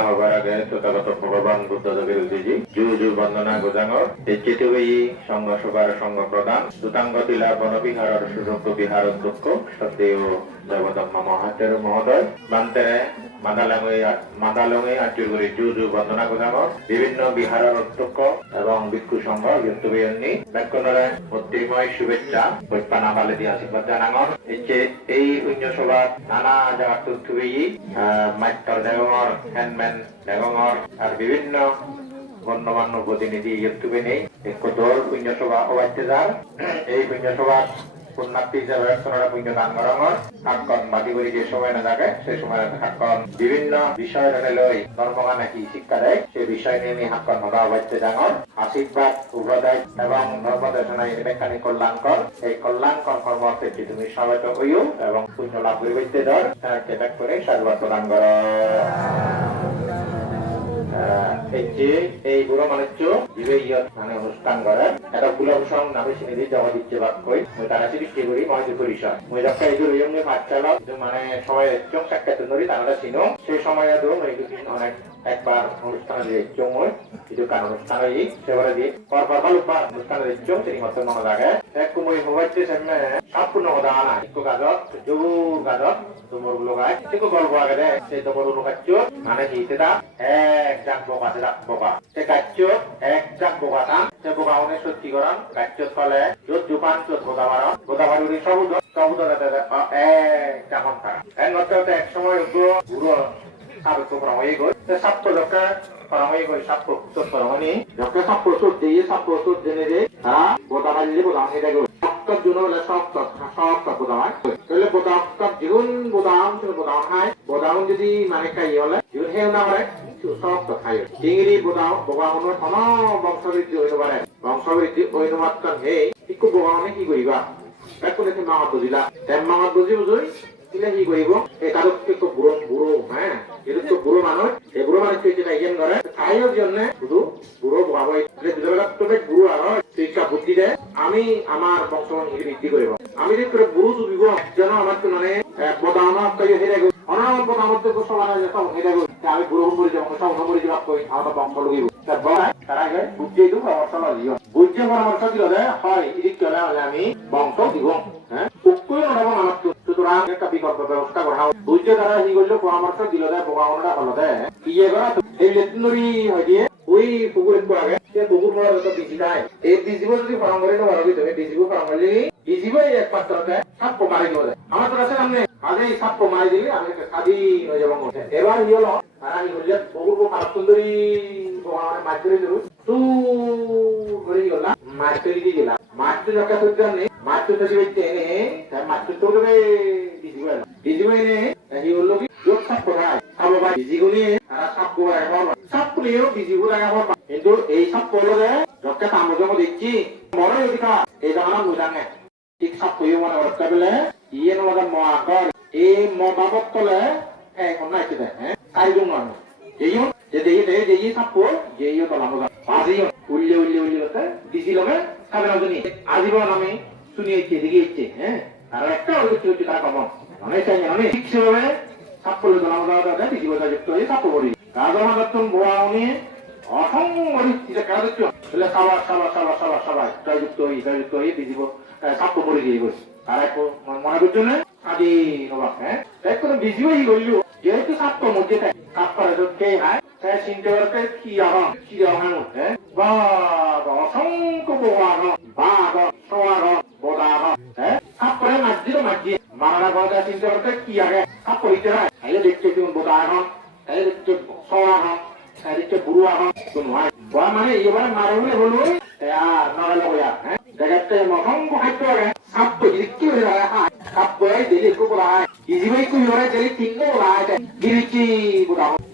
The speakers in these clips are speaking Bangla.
কথা হবার আগে তথাগত ভগবান বুদ্ধদেবের উদ্দেজি জু জু বন্দনা গোজাঙ্গর চিতুবই সংঘ সভার সংঘ প্রদান দুতাঙ্গ তিলা বনবিহার সুযোগ্য বিহার অধ্যক্ষ সত্যেয় জগদম্ম মহাতের মহোদয় বান্তেরে মাদালঙে আটিগুড়ি জু জু বন্দনা গোজাঙ্গর বিভিন্ন বিহারের অধ্যক্ষ এবং ভিক্ষু সংঘ যুক্তবিয়ন্নি ব্যাকরণের মধ্যময় শুভেচ্ছা বৈপানা বালে দিয়ে আশীর্বাদ জানাঙর এই শূন্য সভা নানা জায়গার তথ্যবি মাইক্টর দেগঙর হ্যান্ডম্যান দেগঙর আর বিভিন্ন গণ্যমান্য প্রতিনিধি ইউটিউবে নেই এক দল শূন্য সভা অবাইতে যার এই শূন্য সভা পুণ্যার্থী হিসাবে সোনারা পুণ্য দান করঙর হাতকন বাদি করি যে সময় না থাকে সেই সময় হাতকন বিভিন্ন বিষয় লই ধর্মগান নাকি শিক্ষা দেয় সেই বিষয় নিয়ে আমি হাতকন মগা অবাইতে জাঙর আশীর্বাদ উভদায় এবং ধর্মদেশনায় এখানে কল্যাণকর এই কল্যাণকর কর্মতে তুমি সবাইত হইও এবং পুণ্য লাভ করিতে ধর কেটাক করে সাধুবাদ প্রদান কর এই বুড়ো মানুষ মানে অনুষ্ঠান করে এটা কুলভূষণ নামে চিনি জমা দিচ্ছে বাদ কই তারা সৃষ্টি করি মহাজি পরিষদ মই যখন এই যে পাঠ চালাও মানে সবাই একজন সাক্ষাৎ ধরি তারা চিনো সেই সময় অনেক একবার অনুষ্ঠানে দিয়েছো মই কিছু কান অনুষ্ঠান সেবারে দিয়ে পরপর ভালোবার অনুষ্ঠানে দিয়েছো তিনি মতো মনে লাগে এক মই হবাইতে সামনে সম্পূর্ণ হদা আনা একটু গাজর জোর গাজর তোমার গুলো গাছ একটু গল্প আগে দেয় সেই তোমার গুলো গাছ মানে কি সেটা এক জাক বোকা সেটা বোকা সে গাছ এক জাক বোকা টান সে বোকা অনেক সত্যি করান গাছ ফলে চোদ্দ জোপান চোদ্দ গোদাবাড়ি সবুজ এক জামন তারা এক সময় পুরো সাবেক হয়ে গেল সাপ্ত যখন পরাময় করে সাপ্ত চোদ্দ পরামনি যখন সাপ্ত চোদ্দ দিয়ে সাপ্ত চোদ্দ জেনে যে তারা গোদাবাড়ি গোদাম হয়ে গেল সপ্তাহ জন্য হলে সপ্তাহ গোদামায় তাহলে গোদাম জীবন গোদাম খায় গোদাম যদি মানে খাই হলে জীবন হেউ না পারে সপ্তাহ খাই চিংড়ি গোদাম বোগামনৰ সম বংশবৃদ্ধি হইব পাৰে বংশবৃদ্ধি হইনো মাত্ৰ সেই একো বোগামনে কি কৰিবা একোলে তুমি মামাত বুজিলা মামাত বুজি দিলে কি কৰিব এই কারোকে বুড়ো হ্যাঁ এটা তো বুড়ো মানুষ এই বুড়ো মানুষ যেটা ইয়েন করে তাইও জন্য শুধু বুড়ো বোগাবো তুমি বুড়ো আর শিক্ষা বুদ্ধি দেয় আমি আমার বংশমান বৃদ্ধি করব আমি যে করে বুড়ো চুবিব যেন আমার তো মানে বদামত হেরে গেল অনাম বদামত সমান হেরে গেল আমি বুড়ো মরে যাবো সব মরে যাবো কই আমার বংশ লগিব তারা বুঝিয়ে দিব পরামর্শ দিও বুঝিয়ে পরামর্শ দিল হয় এদিক চলে হলে আমি বংশ দিব হ্যাঁ উক্তই অনাবন আমার সুতরাং একটা বিকল্প ব্যবস্থা করা বুঝিয়ে তারা কি করলো পরামর্শ দিল দেয় বোকামনটা হলো দেয় ইয়ে করা এই লেটনরি হয় দিয়ে ওই পুকুরের আগে সে পুকুর পড়া যত বিজি যায় এই বিজিব যদি ফরম করে নেওয়া হবে তুমি বিজিব ফরম করলে বিজিব এক পাত্রতে সাপ মারি দেবে আমার তো আছে সামনে আগে সাপ মারি দিলে আমি স্বাধীন হয়ে যাবো এবার কি হলো তারা কি করলে পুকুর খারাপ সুন্দরী মাছ ধরে দিল তু করে গেল মাছ তৈরি দিয়ে দিলাম মাছ তো যখন তুলতে নেই মাছ তো তৈরি করতে এনে মাছ তো তোলবে বিজিব এনে কি বললো কি যোগ সাপ কোথায় খাবো ভাই বিজিগুলি তারা সাপ গোয়া সাপ পুলিও বিজিবু লাগা কিন্তু এই সব করলো যে যখন তামজম দেখছি মনে অধিকার এই জানা বুঝানে ঠিক সব কইও মনে করতে বলে ইয়ে নমাদের মহাকর এই মবাবত কলে এখন নাইতে দেয় হ্যাঁ কাইদুম মানুষ যেইও যে দেই সব যেইও তলা মজা বাজিও উল্লে হতে দিছি লগে খাবে না জানি আজীবন আমি শুনিয়েছি দেখিয়েছি হ্যাঁ আর একটা হচ্ছে তারা কমন অনেক চাই অনেক ঠিক সেভাবে সাপ করলে তলা মজা দেয় দিছি বোঝা যুক্ত হয়ে সাপ করি কাজল মাদার বোয়া উনি অসংখ্য কাজ হচ্ছে সবাই জয়যুক্ত হয়ে বিজিব সাপ পড়ে দিয়ে গেছে তারা মনে করছো না আদি নবাক হ্যাঁ কোনো বিজিব ই করলো যেহেতু সাপ মধ্যে থাকে সাপ করে কে হয় তাই চিন্তা করতে কি আহ্বান হ্যাঁ বা অসংখ্য বোয়াগ বাঘ সোয়াগ বোদাগ হ্যাঁ সাপ করে মাঝিয়ে মারা কথা চিন্তা করতে কি আগে সাপ পড়িতে হয় তাইলে দেখতে তুমি বোদাগ তাইলে দেখতে সোয়াগ তাইলে বুড়ো আহ কোন হয় বা মানে এবারে মারে বলে বলবো আর নগালে বয়া হ্যাঁ জায়গাতে অসংখ্য খাদ্য আগে সাপ তো কি হয়ে যায় সাপ বই দিলে একটু বলা হয় ইজিবাই কুই হরে দিলে তিনও বলা হয় গিরিচি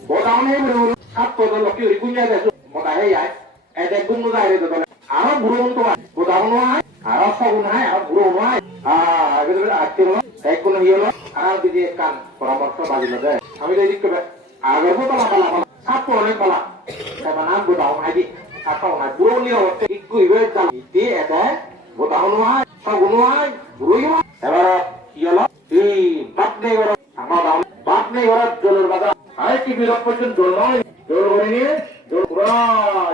বোদাও নেই বলে সাপ তো লোকে ওই কুঞ্জা দেছো মোটা হয়ে যায় এতে গুণ যায় রে তো আরো বুড়ো মন তো বোদাও নয় আরো সগুন হয় আর বুড়ো নয় এগুলো আজকে হলো তাই কোনো ইয়ে হলো আর দিদি কান পরামর্শ বাজিল দেয় আমি তো এদিক আগের পালা সাপ অনেক পালা মানে বোদাও ID atau ngadu ni waktu ikut ibu jam itu ada buat tahun wah tahun wah dulu ya ebar iya lah di bab ni orang sama tahun bab ni orang jalur baga hai কি বিরোধ পর্যন্ত দোল নয় দোল করে নিয়ে দোল পুরো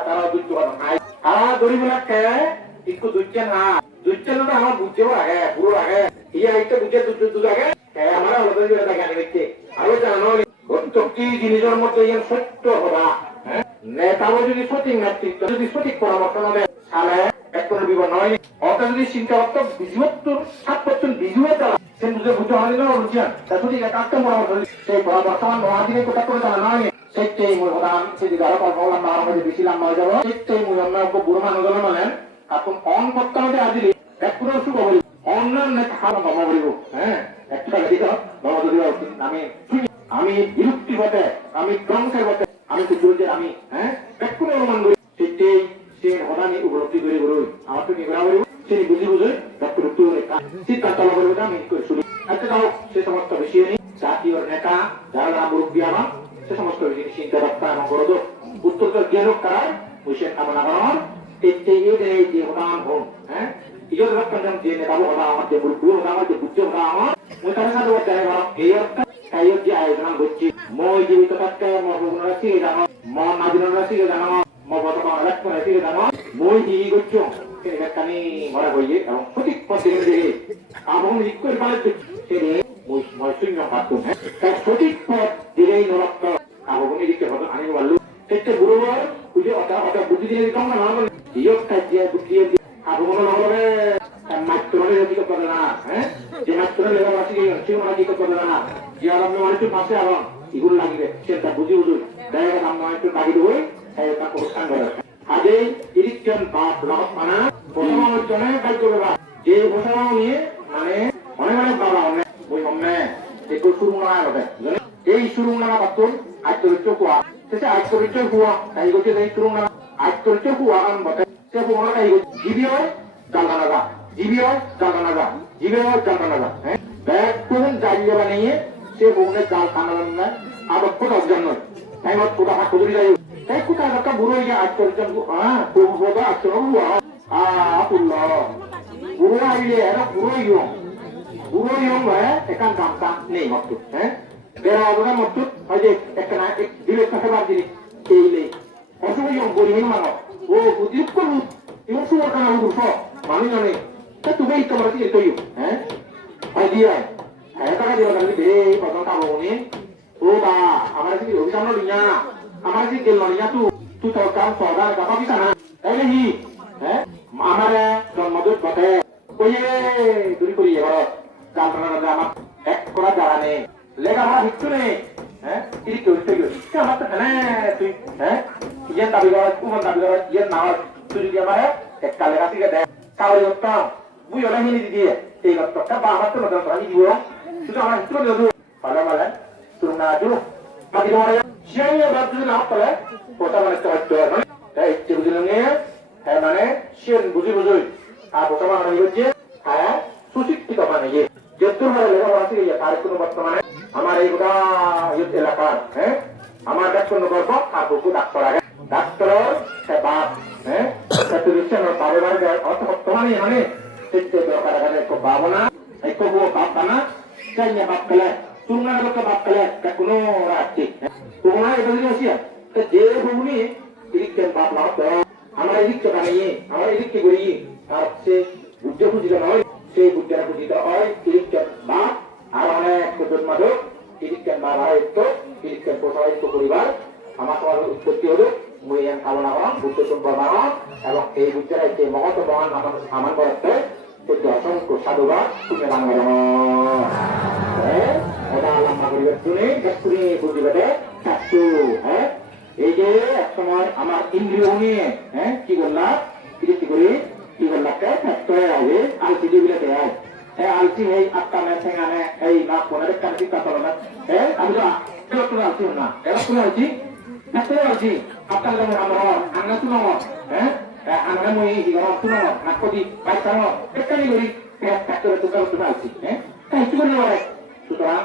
তারা দুধ দোকান খায় তারা দড়িগুলাকে একটু দুধছেন না দুধছেন না আমার বুঝতে আগে পুরো আগে ইয়া একটা বুঝে দুধ আগে আমার আলাদা করে দেখা দেখছে আরো জানো প্রত্যেকটি জিনিসের মধ্যে যেন সত্য হবা নেতাও যদি সঠিক নেতৃত্ব যদি সঠিক পরামর্শ না দেয় তাহলে একটা বিবাহ নয় অর্থাৎ যদি চিন্তা করতো ৭% বিজুয়ে তারা সে বুঝে বুঝতে হয় না রুচিয়ান তা সঠিক একটা পরামর্শ সেই বর্তমান মহাদিনে কোথা করে তারা নয় সেটাই মূল প্রধান সেদিকে আরো কথা বললাম আমার মধ্যে বেশি লম্বা হয়ে যাবো সেটাই মূল আমরা বুড়ো মানুষ মানেন এখন অন করতে হবে আজিলি একটু শুভ বলি অন্যান্য খাওয়া বাবা বলিব হ্যাঁ একটু টাকা দিতে আমি বিরক্তি বটে আমি ধ্বংসের বটে আমি তো চলছে আমি হ্যাঁ একটু অনুমান করি সেটাই সে হঠাৎ উপলব্ধি করে বলুন আমার তো নিবেদন বলব সে বুঝি বুঝে ডক্টর সিদ্ধান্ত করবে আমি করে শুনি একটা তাও সে সমস্ত বিষয় নেই জাতীয় নেতা যারা মুরব্বী আমার সে সমস্ত বিষয় চিন্তা রাখতে আমার বড় উত্তর জ্ঞান করার বসে কামনা করার এই যে হঠাৎ হোম হ্যাঁ ইজত রক্ষণ যে নেতাবো হঠাৎ আমার যে মুরব্বী হঠাৎ আমার যে বুঝছে হঠাৎ আমার ওই তার সাথে দেয় এই অর্থে তাই যে আয়োজন করছি মই জীবিত থাকতে মহবুবরা শিখে জানো মন নাজিরা শিখে জানো মবতমা লক্ষ্মণ শিখে জানো মই হিগি করছো সেখানে মরা হইয়ে এবং সঠিক পথে দেখে আবহাওয়া ঠিক করে পালে সে মই শূন্য পারতো হ্যাঁ সঠিক পথ দিলেই নরক্ত আবহাওয়া দিকে হতো আনি পারলো সেটা বুড়ো বুঝে অত বুদ্ধি দিয়ে দিতাম না নর্মাল ইয়ক দিয়ে বুদ্ধি দিয়ে আবহাওয়া নহলে মাত্রলে যদি করতে না হ্যাঁ যে মাত্রলে লেবার আছে সে মানে কি করতে না যে আরামে মানুষের পাশে আবার এগুলো লাগিবে সেটা বুঝি বুঝুই দেখা নাম নয় একটু লাগিয়ে দেবো এটা প্রস্থান করে আগে ইরিকশন বাপ লস মানা প্রথম জনে কাজ করবে বা যে ঘোষণা নিয়ে মানে অনেক অনেক বাবা অনেক ওই অমনে একটু শুরু না হবে এই শুরু না পাতুন আইতরিত কুয়া সেটা আইতরিত কুয়া তাই গেছে এই শুরু না আইতরিত কুয়া আন বটে সে কুয়া তাই জিবিও জালদানাগা জিবিও জালদানাগা জিবিও জালদানাগা হ্যাঁ ব্যাগ কোন জায়গা বানিয়ে সে বউনে জাল কানালাম না আবার কোটা জন্য তাই মত কোটা হাত ধরে যাই তাই কোটা একটা বুড়ো ইয়া আইতরিত হ্যাঁ প্রভু বড় আচরণ বুয়া আল্লাহ বুড়ো আইলে এরা বুড়ো ইয়ং হয় এখান দামটা নেই মত হ্যাঁ বেড়া অবদান মত হয় যে একটা না এক দিলে কাছে বাদ দিলি এই নেই অসুখ ইয়ং গরিব মানো ও বুদ্ধিক করু ইয়ং সুবর কানা উড়ছ মানুষ জানে তা তুমি এই তোমার কি কইও হ্যাঁ হয় দিয়া হ্যাঁ টাকা দিবা কালি বে প্রথম কাম হনি ও বা আমার কি অভিযান লিয়া আমার কি গেল লিয়া তু তো কাম সদা কাপা কি না এই হি হ্যাঁ আমারে জন্মদুত বটে কইয়ে দূরি করি এবার জানতানা আমার এক করা জানা নেই লেখাপড়া শিখছো নেই হ্যাঁ কি কেউ আমার তো তুই হ্যাঁ ইয়ের দাবি করা তোমার দাবি করা ইয়ের নাম তুই যদি আমার এক কালে রাতিকে দেখ তাহলে করতাম বুঝ ওরা হিনি দিয়ে এই রক্তটা বা আমার তো নতুন করা দিব শুধু আমার হিস্ট্রি করে দেবো ভালো ভালো তুমি না আজু বাকি তোমার সিয়াইয়ে বাদ যদি না পারে ওটা মানে তো হচ্ছে হ্যাঁ ইচ্ছে বুঝে নিয়ে হ্যাঁ মানে সিয়ান বুঝি বুঝুই আর ওটা মানে হচ্ছে হ্যাঁ সুশিক্ষিত মানে যেহেতু মানে লেখাপড়া আছে তার কোনো বর্তমানে আমার এই গোটা এলাকার হ্যাঁ আমার ডাক্তার গল্প আর বহু ডাক্তার আগে ডাক্তার বাপ হ্যাঁ বাবা বর্তমানে মানে দরকার একটু বাবো না একটু বাপ বানা চাই না বাপ খেলে তুলনা লোক বাপ খেলে কোনো রাখছি তোমরা এটা যদি আসিয়া যে ভূমি ইরিকশন বাপ লাভ আমরা ইরিকশন বানিয়ে আমরা ইরিকশন করি আর সে বুদ্ধ খুঁজিতে নয় সেই বুদ্ধরা খুঁজিতে হয় ইরিকশন বাপ আর অনেক জন্মাধক ইরিকশন বাবায়িত্ব ইরিকশন প্রসারিত পরিবার আমার সমাজের উৎপত্তি হল মুইয়ান কামনা হন বুদ্ধ সম্পর্ক হন এবং এই বুদ্ধরা যে মহৎ মহান আমার করতে অসংখ্য সাধুবাদ শুনে বাংলা ওটা আল্লাহ পরিবার শুনে শুনে বুঝিবে হ্যাঁ এই যে এক সময় আমার ইন্দ্রিয় নিয়ে হ্যাঁ কি বললাম কি করি কি বললাম ফ্যাক্টরে আগে আলসি যেগুলো দেয় হ্যাঁ আলসি এই আটটা মেসেঙানে এই না পনেরো কার চিন্তা করো না হ্যাঁ আমি তো কোনো আলসি না এরা কোনো আলসি ফ্যাক্টরে আলসি আপনার যেমন আমার আঙ্গা শুনো হ্যাঁ আঙ্গা মই শুনো নাকদি বাইসানো একটাই করি ফ্যাক্টরে তুমি আলসি হ্যাঁ তাই কি করলে পারে সুতরাং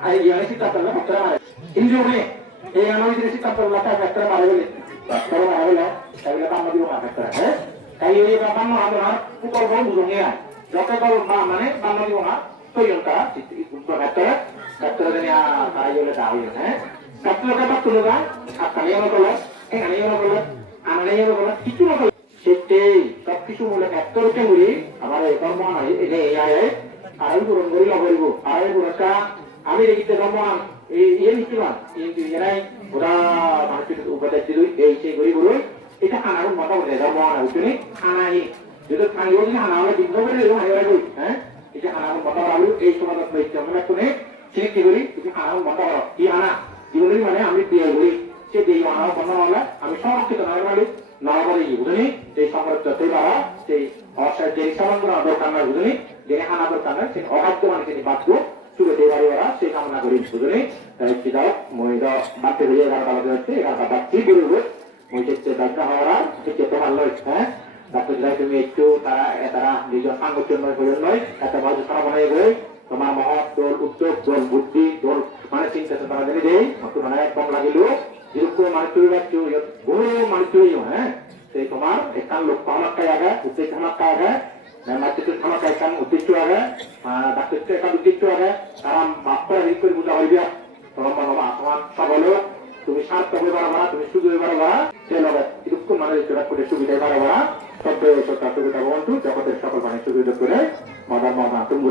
আর এই চিন্তা করলে ফ্যাক্টরে মারে ইন্দ্রিয় নিয়ে এই আমার যদি চিন্তা করলে ফ্যাক্টরে মারে বলে ফ্যাক্টরে মারে বলে তাহলে কাম দিব না ফ্যাক্টরে হ্যাঁ তাই এই ব্যাপার না আমার পুকর বড় বুঝুঙে যত বড় মানে কাম দিব না তৈরি করা ফ্যাক্টরে ফ্যাক্টরে জানি তাই বলে তা হইল হ্যাঁ ফ্যাক্টরে তুলে যায় আর কানে এনে বলে এখানে এনে বলে আনানে এনে বলে কিছু না বলে সেটাই সবকিছু বলে এত রকম করি আমার এই কর্ম নাই এটা এই আয় আর এই পূরণ করি লগাইব আর এই পুরস্কার আমি দেখিতে জন্মান এই ইয়ে নিচ্ছিলাম কিন্তু এরাই ওরা মানুষের উপাদায় দিল এই সেই করি বলুন এটা আনার মতো বলে জন্মান হচ্ছে আনাই যদি খানি বলি আনা হলে দিন করে দিল হাইরা করি হ্যাঁ এই যে আনার মতো বলো এই সময় যেমন একটু সিলেক্ট করি তুমি আনার মতো বলো কি আনা জীবনী মানে আমি বিয়ে করি সে দেই আনার মতো হলে আমি সংরক্ষিত নয় বলি নয় বলে বুঝলি সেই সংরক্ষিত বাড়া সেই অসার যে সামান্য দরকার নয় বুঝলি যে আনা দরকার নয় সেই অবাধ্য মানে তিনি বাধ্য শুরু দিয়ে বাড়ি ওরা সেই কামনা করি বুঝলি তাই কি দাও মই তো বাড়তে বেরিয়ে 11টা বাজে হচ্ছে 11টা বাজছি বেরোবো মই চেষ্টা ব্যবসা হওয়ার চেষ্টা তো ভালো হ্যাঁ ডাক্তার যাই তুমি একটু তারা নিজের সাংগঠন নয় একটা বাজু খারাপ হয়ে গেলে তোমার মহৎ দল উদ্যোগ দল বুদ্ধি দল মানে চিন্তা তারা জেনে দেয় মানে একদম লাগিল যেরকম মানুষ তৈরি রাখছো বহু মানুষ তৈরি হ্যাঁ সেই তোমার এখান লোক খামাক্কায় আগে উদ্দেশ্য খামাক্কায় আগে মাতৃত্ব খামাক্কায় এখান উদ্দেশ্য আগে ডাক্তার এখান উদ্দেশ্য আগে তারা মাপ করে রিক করে বুঝা হইবে তোমার বাবা তোমার সকলেও তুমি স্বার্থ হয়ে পারবা তুমি শুধু হয়ে পারবা সে লগে এরকম মানে করে সুবিধায় পারবা সভ্য সুবিধা বন্ধু জগতের সকল মানে সুবিধা করে মদা তুমি